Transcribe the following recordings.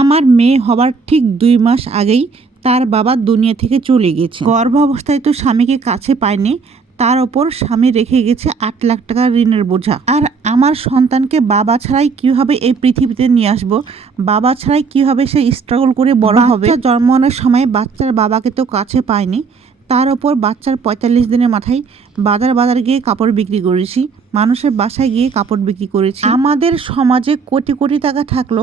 আমার মেয়ে হবার ঠিক দুই মাস আগেই তার বাবা দুনিয়া থেকে চলে গেছে। গর্ভ অবস্থায় তো স্বামীকে কাছে পায়নি তার ওপর স্বামী রেখে গেছে আট লাখ টাকা ঋণের বোঝা। আর আমার সন্তানকে বাবা ছাড়াই কীভাবে এই পৃথিবীতে নিয়ে আসব? বাবা ছাড়াই কীভাবে সে স্ট্রাগল করে বড় হবে? জন্মানোর সময় বাচ্চার বাবাকে তো কাছে পায়নি তার ওপর বাচ্চার পঁয়তাল্লিশ দিনের মাথায় বাজার বাজার গিয়ে কাপড় বিক্রি করেছি। মানুষের বাসায় গিয়ে কাপড় বিক্রি করেছি। আমাদের সমাজে কোটি কোটি টাকা থাকল,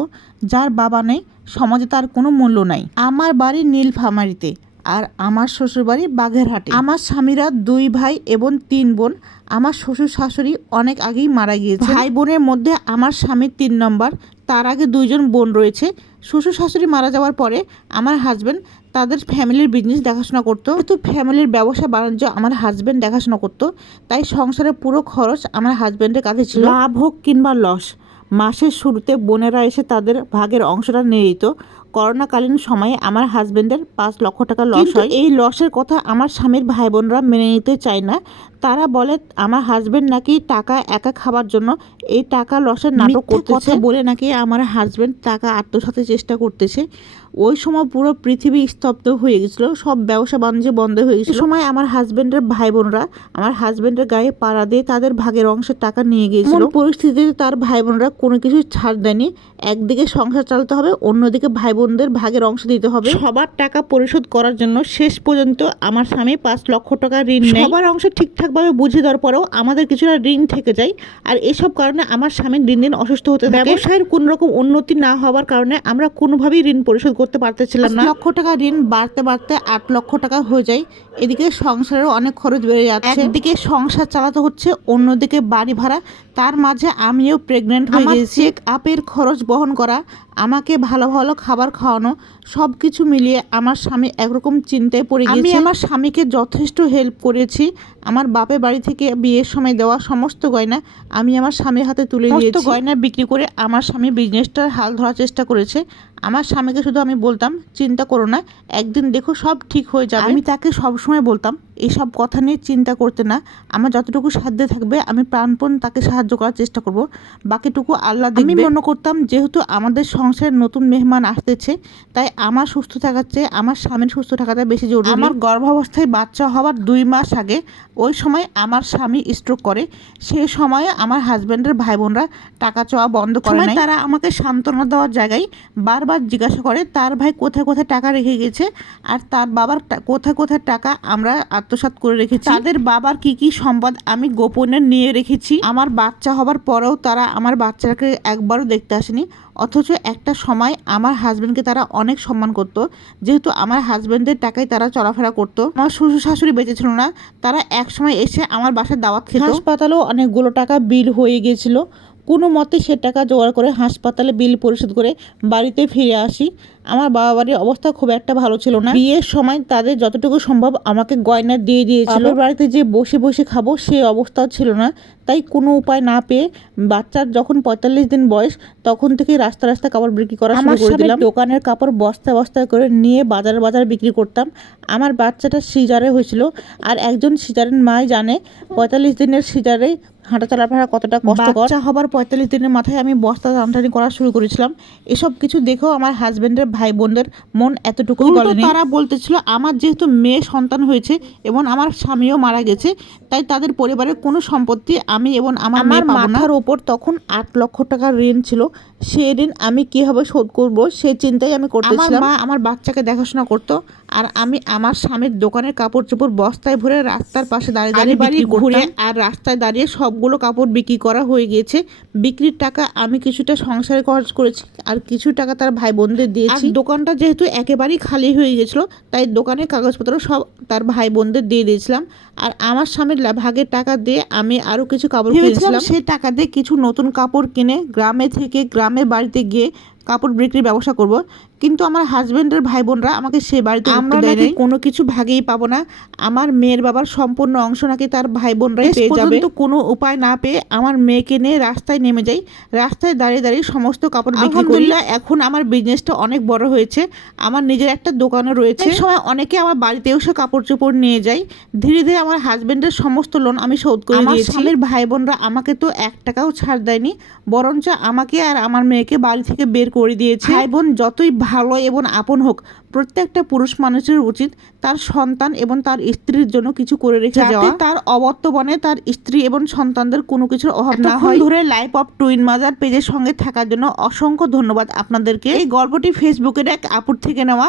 যার বাবা নেই, সমাজে তার কোনো মূল্য নাই। আমার বাড়ি নীলফামারিতে আর আমার শ্বশুরবাড়ি বাঘেরহাটে আমার স্বামীরা দুই ভাই এবং তিন বোন। আমার শ্বশুর শাশুড়ি অনেক আগেই মারা গিয়েছে ভাই বোনের মধ্যে আমার স্বামী তিন নম্বর তার আগে দুইজন বোন রয়েছে। শ্বশুর শাশুড়ি মারা যাওয়ার পরে আমার হাজব্যান্ড তাদের ফ্যামিলির বিজনেস দেখাশোনা করতো। কিন্তু ফ্যামিলির ব্যবসা, বাণিজ্য আমার হাজব্যান্ড দেখাশোনা করতো, তাই সংসারের পুরো খরচ আমার হাজব্যান্ডের কাছে ছিল। লাভ হোক কিংবা লস মাসের শুরুতে বোনেরা এসে তাদের ভাগের অংশটা নিয়ে দিত করোনাকালীন সময়ে আমার হাজব্যান্ডের পাঁচ লক্ষ টাকা লস হয়। এই লসের কথা আমার স্বামীর ভাই বোনরা মেনে নিতে চায় না। তারা বলে আমার হাজব্যান্ড নাকি টাকা একা খাবার জন্য এই টাকা লসের নাটক করতেছে? বলে নাকি আমার হাজব্যান্ড টাকা আত্মসাতের চেষ্টা করতেছে। ওই সময় পুরো পৃথিবী স্তব্ধ হয়ে গেছিল সব ব্যবসা বাণিজ্য বন্ধ হয়ে গেছিল। সময় আমার হাজবেন্ডের ভাই বোনরা আমার হাজবেন্ডের গায়ে পাড়া দিয়ে তাদের ভাগের অংশের টাকা নিয়ে গিয়েছিল। পরিস্থিতিতে তার ভাই বোনরা কোনো কিছু ছাড় দেয়নি। একদিকে সংসার চালাতে হবে অন্যদিকে ভাই বোনদের ভাগের অংশ দিতে হবে। সবার টাকা পরিশোধ করার জন্য শেষ পর্যন্ত আমার স্বামী পাঁচ লক্ষ টাকা ঋণ নেয়। সবার অংশ ঠিকঠাকভাবে বুঝে দেওয়ার পরেও আমাদের কিছুটা ঋণ থেকে যায়। আর এসব কারণে আমার স্বামী দিন দিন অসুস্থ হতে থাকে। ব্যবসায়ের কোনো রকম উন্নতি না হওয়ার কারণে আমরা কোনোভাবেই ঋণ পরিশোধ করতে পারতেছিলাম না। লক্ষ টাকা ঋণ বাড়তে বাড়তে আট লক্ষ টাকা হয়ে যায়। এদিকে সংসারের অনেক খরচ বেড়ে যাচ্ছে। একদিকে সংসার চালাতে হচ্ছে অন্যদিকে বাড়ি ভাড়া। তার মাঝে আমিও প্রেগনেন্ট হয়ে গেছি। আপের খরচ বহন করা আমাকে ভালো ভালো খাবার খাওয়ানো সব কিছু মিলিয়ে আমার স্বামী একরকম চিন্তায় পড়ে গেছে আমি আমার স্বামীকে যথেষ্ট হেল্প করেছি। আমার বাপের বাড়ি থেকে বিয়ের সময় দেওয়া সমস্ত গয়না আমি আমার স্বামীর হাতে তুলে দিয়েছি। গয়না বিক্রি করে আমার স্বামী বিজনেসটার হাল ধরার চেষ্টা করেছে। আমার স্বামীকে শুধু আমি বলতাম, চিন্তা করো না, একদিন দেখো সব ঠিক হয়ে যাবে। আমি তাকে সবসময় বলতাম এইসব কথা নিয়ে চিন্তা করতে না। আমার যতটুকু সাধ্যে থাকবে আমি প্রাণপণ তাকে সাহায্য করার চেষ্টা করব। বাকিটুকু আল্লাহ। আমি মনে করতাম যেহেতু আমাদের সংসারে নতুন মেহমান আসতেছে তাই আমার সুস্থ থাকার চেয়ে আমার স্বামীর সুস্থ থাকাটা বেশি জরুরি। আমার গর্ভাবস্থায় বাচ্চা হওয়ার দুই মাস আগে ওই সময় আমার স্বামী স্ট্রোক করে। সে সময়ে আমার হাজব্যান্ডের ভাই বোনরা টাকা চাওয়া বন্ধ করে নাই। তারা আমাকে সান্ত্বনা দেওয়ার জায়গায় বারবার জিজ্ঞাসা করে তার ভাই কোথায় কোথায় টাকা রেখে গেছে? আর তার বাবার কোথায় কোথায় টাকা আমরা আত্মসাৎ করে রেখেছি। তাদের বাবার কি কি সম্পদ আমি গোপনে নিয়ে রেখেছি। আমার বাচ্চা হবার পরেও তারা আমার বাচ্চাকে একবারও দেখতে আসেনি। অথচ একটা সময় আমার হাজবেন্ডকে তারা অনেক সম্মান করতো। যেহেতু আমার হাজবেন্ডের টাকায় তারা চলাফেরা করতো। আমার শ্বশুর শাশুড়ি বেঁচে ছিল না। তারা এক সময় এসে আমার বাসায় দাওয়াত খেত। হাসপাতালেও অনেকগুলো টাকা বিল হয়ে গিয়েছিল। কোনো মতে সে টাকা জোগাড় করে হাসপাতালে বিল পরিশোধ করে বাড়িতে ফিরে আসি। আমার বাবা বাড়ির অবস্থা খুব একটা ভালো ছিল না। বিয়ের সময় তাদের যতটুকু সম্ভব আমাকে গয়না দিয়ে দিয়েছিল। বাড়িতে যে বসে বসে খাব সে অবস্থাও ছিল না। তাই কোনো উপায় না পেয়ে বাচ্চার যখন পঁয়তাল্লিশ দিন বয়স তখন থেকে রাস্তা রাস্তা কাপড় বিক্রি করা শুরু করে দিলাম। দোকানের কাপড় বস্তা বস্তা করে নিয়ে বাজার বাজার বিক্রি করতাম। আমার বাচ্চাটা সিজারে হয়েছিল। আর একজন সিজারের মাই জানে পঁয়তাল্লিশ দিনের সিজারে হাঁটা চলাফেরা কতটা কষ্টকর। বাচ্চা হবার পঁয়তাল্লিশ দিনের মাথায় আমি বস্তা টানটানি করা শুরু করেছিলাম। এসব কিছু দেখেও আমার হাজবেন্ডের ভাই বোনদের মন এতটুকু তারা বলতেছিল আমার যেহেতু মেয়ে সন্তান হয়েছে এবং আমার স্বামীও মারা গেছে তাই তাদের পরিবারের কোনো সম্পত্তি আমি এবং আমার মাথার ওপর তখন আট লক্ষ টাকার ঋণ ছিল। সেই ঋণ আমি কীভাবে শোধ করব সেই চিন্তাই আমি করতেছিলাম। মা আমার বাচ্চাকে দেখাশোনা করতো আর আমি আমার স্বামীর দোকানের কাপড় চোপড় বস্তায় ভরে রাস্তার পাশে দাঁড়িয়ে দাঁড়িয়ে বাড়ি ঘুরে আর রাস্তায় দাঁড়িয়ে সবগুলো কাপড় বিক্রি করা হয়ে গিয়েছে। বিক্রির টাকা আমি কিছুটা সংসারে খরচ করেছি আর কিছু টাকা তার ভাই বোনদের দিয়েছি। দোকানটা যেহেতু একেবারেই খালি হয়ে গেছিল তাই দোকানের কাগজপত্র সব তার ভাই বোনদের দিয়ে দিয়েছিলাম। আর আমার স্বামীর ভাগের টাকা দিয়ে আমি আরও কিছু কাপড় কিনেছিলাম। সেই টাকা দিয়ে কিছু নতুন কাপড় কিনে গ্রামে থেকে গ্রামের বাড়িতে গিয়ে কাপড় বিক্রির ব্যবসা করব। কিন্তু আমার হাজবেন্ডের ভাই বোনরা আমাকে সে বাড়িতে আমরা নাকি কোনো কিছু ভাগেই পাবো না। আমার মেয়ের বাবার সম্পূর্ণ অংশ নাকি তার ভাই বোনরাই পেয়ে যাবে। তো কোনো উপায় না পেয়ে আমার মেয়েকে নিয়ে রাস্তায় নেমে যাই। রাস্তায় দাঁড়িয়ে দাঁড়িয়ে সমস্ত কাপড় বিক্রি করি। এখন আমার বিজনেসটা অনেক বড় হয়েছে। আমার নিজের একটা দোকানও রয়েছে। সময় অনেকে আমার বাড়িতে এসে কাপড় চোপড় নিয়ে যায়। ধীরে ধীরে আমার হাজবেন্ডের সমস্ত লোন আমি শোধ করে দিয়েছি। স্বামীর ভাই বোনরা আমাকে তো এক টাকাও ছাড় দেয়নি। বরঞ্চ আমাকে আর আমার মেয়েকে বাড়ি থেকে বের করে দিয়েছে। ভাই বোন যতই ভালো এবং আপন হোক প্রত্যেকটা পুরুষ মানুষের উচিত তার সন্তান এবং তার স্ত্রীর জন্য কিছু করে রেখে যাওয়া। তার অবর্তমানে তার স্ত্রী এবং সন্তানদের কোনো কিছুর অভাব না হয়। ধরে লাইফ অফ টুইন মাজার পেজের সঙ্গে থাকার জন্য অসংখ্য ধন্যবাদ আপনাদেরকে। এই গল্পটি ফেসবুকের এক আপুর থেকে নেওয়া।